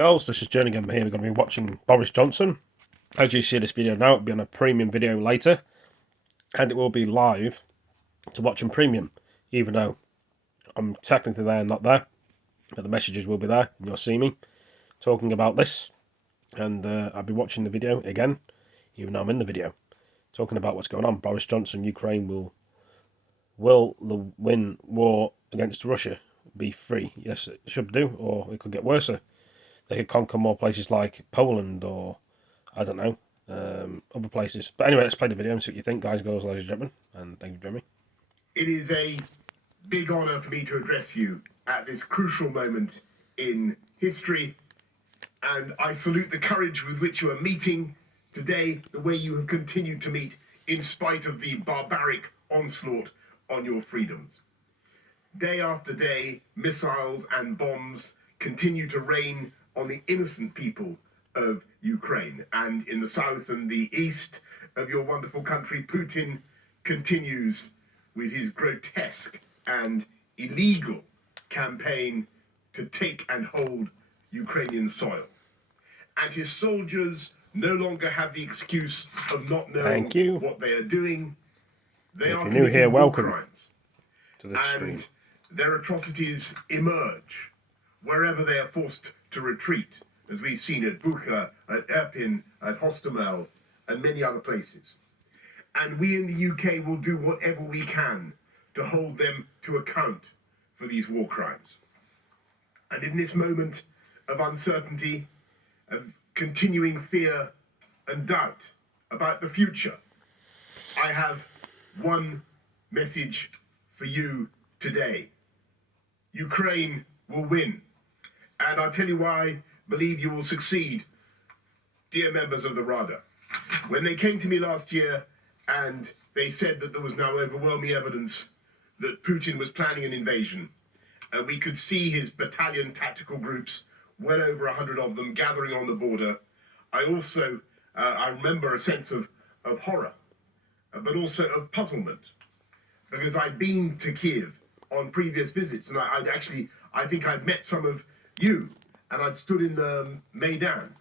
Yo, this is Jerningham here. We're going to be watching Boris Johnson. As you see this video now, it'll be on a premium video later, and it will be live to watch on premium, even though I'm technically there and not there, but the messages will be there, and you'll see me talking about this, and I'll be watching the video again, even though I'm in the video, talking about what's going on. Boris Johnson Ukraine will the win war against Russia be free? Yes, it should do, or it could get worse. They could conquer more places like Poland or, I don't know, other places. But anyway, let's play the video and see what you think, guys, girls, ladies and gentlemen. And thank you, Jeremy. It is a big honour for me to address you at this crucial moment in history. And I salute the courage with which you are meeting today, the way you have continued to meet in spite of the barbaric onslaught on your freedoms. Day after day, missiles and bombs continue to rain on the innocent people of Ukraine. And in the south and the east of your wonderful country, Putin continues with his grotesque and illegal campaign to take and hold Ukrainian soil. And his soldiers no longer have the excuse of not knowing what they are doing. They are committing war crimes. To the stream. And their atrocities emerge wherever they are forced to retreat, as we've seen at Bucha, at Irpin, at Hostomel, and many other places. And we in the UK will do whatever we can to hold them to account for these war crimes. And in this moment of uncertainty, of continuing fear and doubt about the future, I have one message for you today. Ukraine will win. And I'll tell you why I believe you will succeed, dear members of the Rada. When they came to me last year and they said that there was now overwhelming evidence that Putin was planning an invasion, and we could see his battalion tactical groups, well over 100 of them, gathering on the border, I remember a sense of horror, but also of puzzlement, because I'd been to Kiev on previous visits, and I think I'd met some of you, and I'd stood in the Maidan,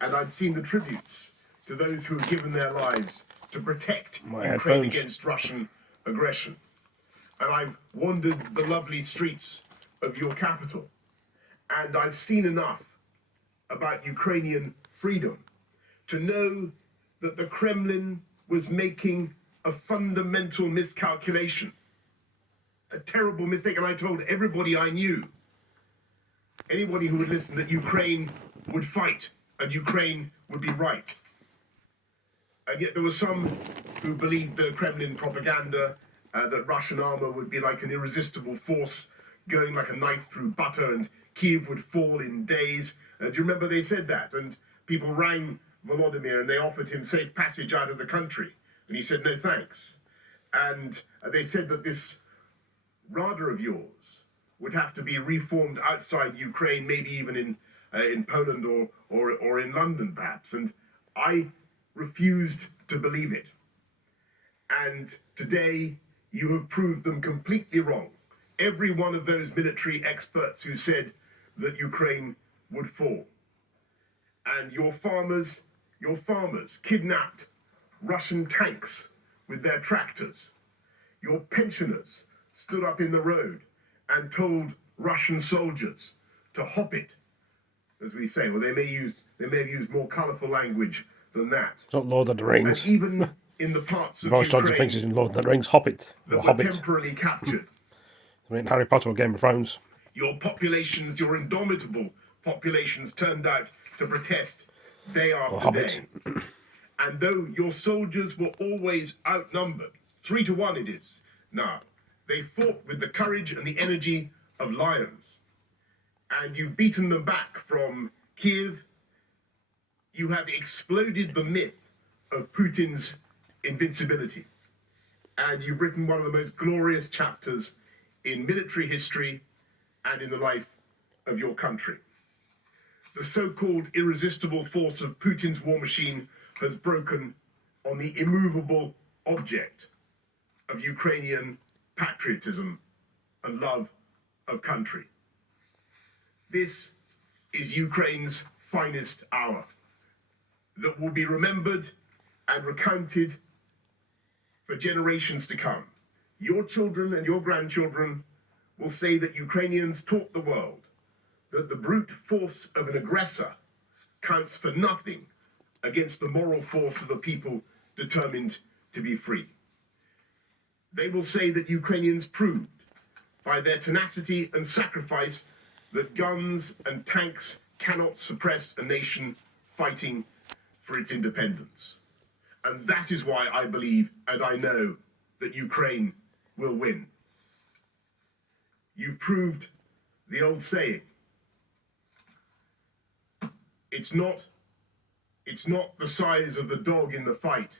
and I'd seen the tributes to those who had given their lives to protect Ukraine against Russian aggression. And I've wandered the lovely streets of your capital, and I've seen enough about Ukrainian freedom to know that the Kremlin was making a fundamental miscalculation, a terrible mistake. And I told everybody I knew, anybody who would listen, that Ukraine would fight and Ukraine would be right. And yet there were some who believed the Kremlin propaganda, that Russian armor would be like an irresistible force going like a knife through butter and Kiev would fall in days. Do you remember they said that? And people rang Volodymyr and they offered him safe passage out of the country. And he said, no thanks. And they said that this Rada of yours would have to be reformed outside Ukraine, maybe even in Poland or in London, perhaps. And I refused to believe it. And today you have proved them completely wrong. Every one of those military experts who said that Ukraine would fall. And your farmers kidnapped Russian tanks with their tractors. Your pensioners stood up in the road and told Russian soldiers to hop it, as we say. Well, they may have used more colourful language than that. It's not Lord of the Rings. And even in the parts of Boris Johnson Ukraine thinks it's in Lord of the Rings, Hobbit. that were Hobbit. temporarily captured, I mean, Harry Potter or Game of Thrones. your populations, your indomitable populations, turned out to protest day after day. And though your soldiers were always outnumbered, 3-1 it is now, they fought with the courage and the energy of lions. And you've beaten them back from Kiev. You have exploded the myth of Putin's invincibility. And you've written one of the most glorious chapters in military history and in the life of your country. The so-called irresistible force of Putin's war machine has broken on the immovable object of Ukrainian patriotism and love of country. This is Ukraine's finest hour that will be remembered and recounted for generations to come. Your children and your grandchildren will say that Ukrainians taught the world that the brute force of an aggressor counts for nothing against the moral force of a people determined to be free. They will say that Ukrainians proved by their tenacity and sacrifice that guns and tanks cannot suppress a nation fighting for its independence. And that is why I believe and I know that Ukraine will win. You've proved the old saying. It's not the size of the dog in the fight.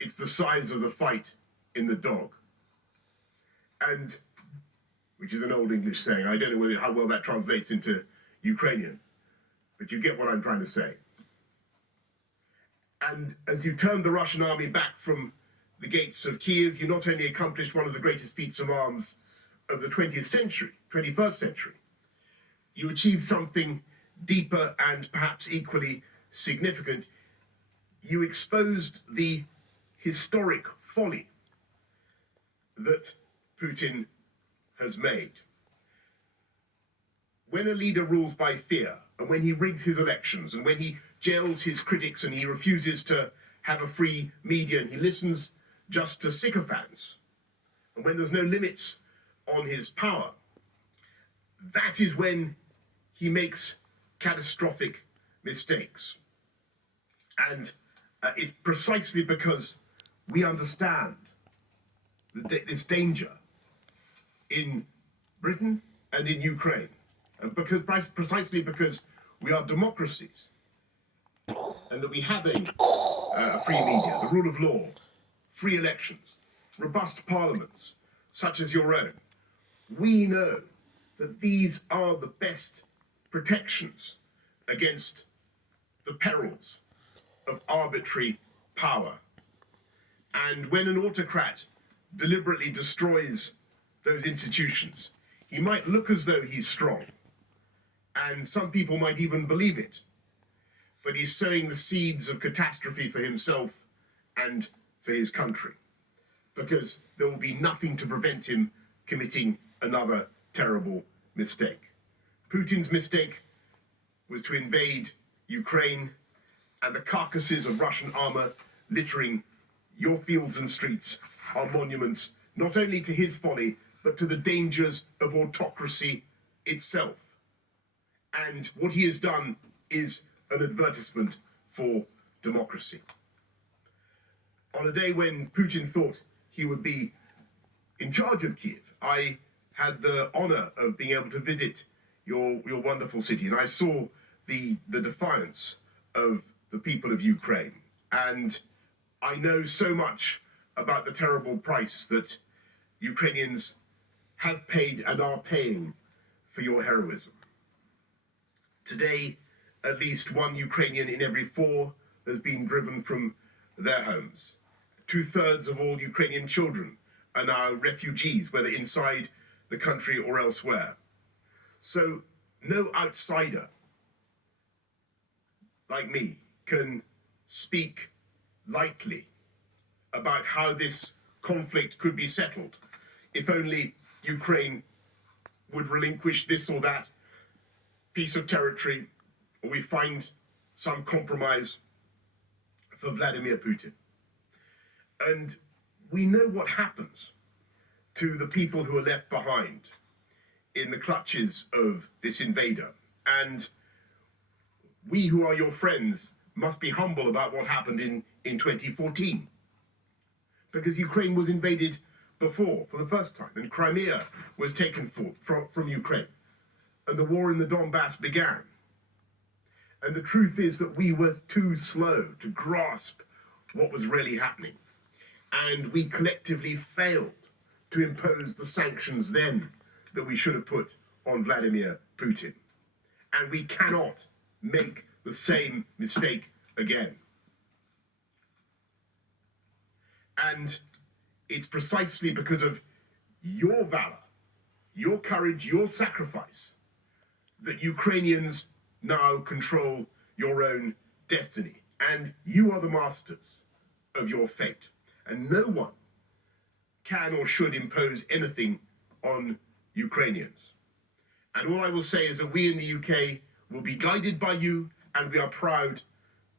It's the size of the fight in the dog. And, which is an old English saying. I don't know how well that translates into Ukrainian, but you get what I'm trying to say. And as you turned the Russian army back from the gates of Kiev, you not only accomplished one of the greatest feats of arms of the 20th century, 21st century, you achieved something deeper and perhaps equally significant. You exposed the historic folly that Putin has made. When a leader rules by fear, and when he rigs his elections, and when he jails his critics, and he refuses to have a free media, and he listens just to sycophants, and when there's no limits on his power, that is when he makes catastrophic mistakes. And it's precisely because we understand this danger in Britain and in Ukraine, and precisely because we are democracies, and that we have a free media, the rule of law, free elections, robust parliaments, such as your own. We know that these are the best protections against the perils of arbitrary power. And when an autocrat deliberately destroys those institutions, he might look as though he's strong, and some people might even believe it, but he's sowing the seeds of catastrophe for himself and for his country, because there will be nothing to prevent him committing another terrible mistake. Putin's mistake was to invade Ukraine, and the carcasses of Russian armor littering your fields and streets are monuments not only to his folly, but to the dangers of autocracy itself. And what he has done is an advertisement for democracy. On a day when Putin thought he would be in charge of Kiev, I had the honor of being able to visit your wonderful city, and I saw the defiance of the people of Ukraine. And I know so much about the terrible price that Ukrainians have paid and are paying for your heroism. Today, at least one Ukrainian in every 4 has been driven from their homes. 2/3 of all Ukrainian children are now refugees, whether inside the country or elsewhere. So no outsider like me can speak lightly about how this conflict could be settled if only Ukraine would relinquish this or that piece of territory, or we find some compromise for Vladimir Putin. And we know what happens to the people who are left behind in the clutches of this invader. And we who are your friends must be humble about what happened in 2014. Because Ukraine was invaded before, for the first time, and Crimea was taken from Ukraine. And the war in the Donbass began. And the truth is that we were too slow to grasp what was really happening. And we collectively failed to impose the sanctions then that we should have put on Vladimir Putin. And we cannot make the same mistake again. And it's precisely because of your valor, your courage, your sacrifice, that Ukrainians now control your own destiny, and you are the masters of your fate, and no one can or should impose anything on Ukrainians. And all I will say is that we in the UK will be guided by you, and we are proud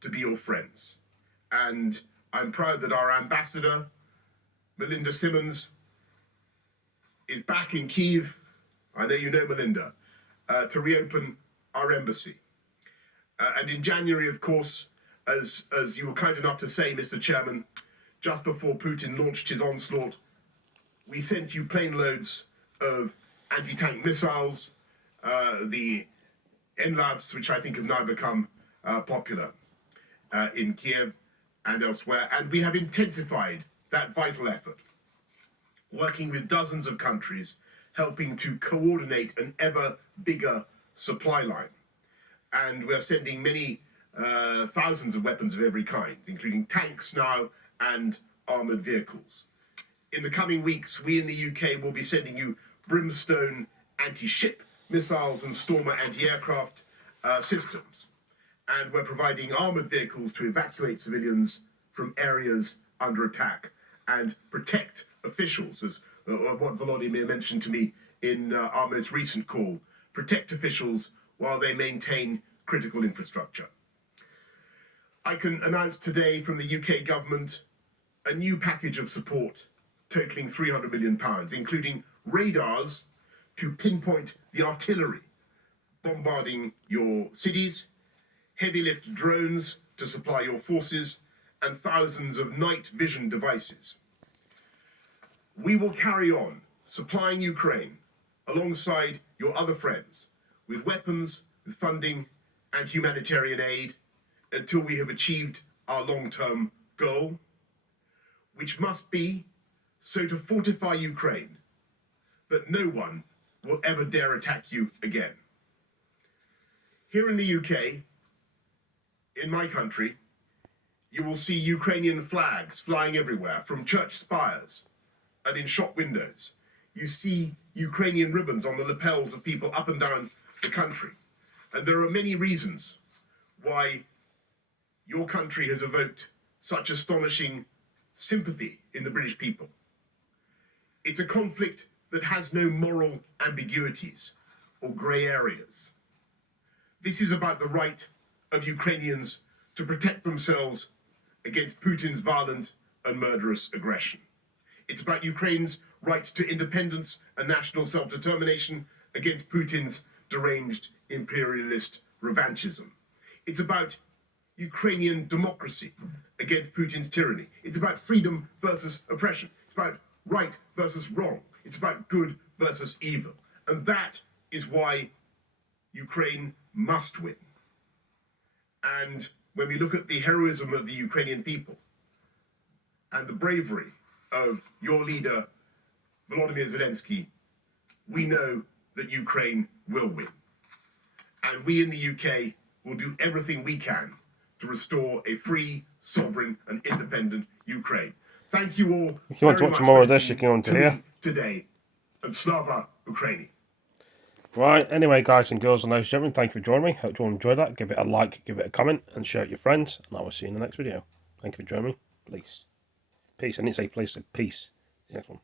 to be your friends. And I'm proud that our ambassador, Melinda Simmons, is back in Kyiv. I know you know Melinda, to reopen our embassy. And in January, of course, as you were kind enough to say, Mr. Chairman, just before Putin launched his onslaught, we sent you plane loads of anti-tank missiles, the NLAVs, which I think have now become popular in Kiev and elsewhere. And we have intensified that vital effort, working with dozens of countries, helping to coordinate an ever bigger supply line. And we're sending many thousands of weapons of every kind, including tanks now and armoured vehicles. In the coming weeks, we in the UK will be sending you Brimstone anti-ship missiles and Stormer anti-aircraft systems. And we're providing armoured vehicles to evacuate civilians from areas under attack and protect officials, as what Volodymyr mentioned to me in our most recent call, protect officials while they maintain critical infrastructure. I can announce today from the UK government a new package of support totaling £300 million, including radars to pinpoint the artillery bombarding your cities, heavy lift drones to supply your forces, and thousands of night vision devices. We will carry on supplying Ukraine alongside your other friends with weapons, with funding, and humanitarian aid until we have achieved our long-term goal, which must be so to fortify Ukraine that no one will ever dare attack you again. Here in the UK, in my country, you will see Ukrainian flags flying everywhere, from church spires and in shop windows. You see Ukrainian ribbons on the lapels of people up and down the country. And there are many reasons why your country has evoked such astonishing sympathy in the British people. It's a conflict that has no moral ambiguities or grey areas. This is about the right of Ukrainians to protect themselves against Putin's violent and murderous aggression. It's about Ukraine's right to independence and national self-determination against Putin's deranged imperialist revanchism. It's about Ukrainian democracy against Putin's tyranny. It's about freedom versus oppression. It's about right versus wrong. It's about good versus evil. And that is why Ukraine must win. And when we look at the heroism of the Ukrainian people and the bravery of your leader, Volodymyr Zelensky, we know that Ukraine will win. And we in the UK will do everything we can to restore a free, sovereign, and independent Ukraine. Thank you all. If you want to watch more of this, you can go on to here. Today, and Slava Ukraini. Right, anyway, guys and girls and ladies and gentlemen, thank you for joining me. Hope you all enjoyed that. Give it a like, give it a comment, and share it with your friends. And I will see you in the next video. Thank you for joining me. Peace. Peace. I didn't say please, I said peace. Next one.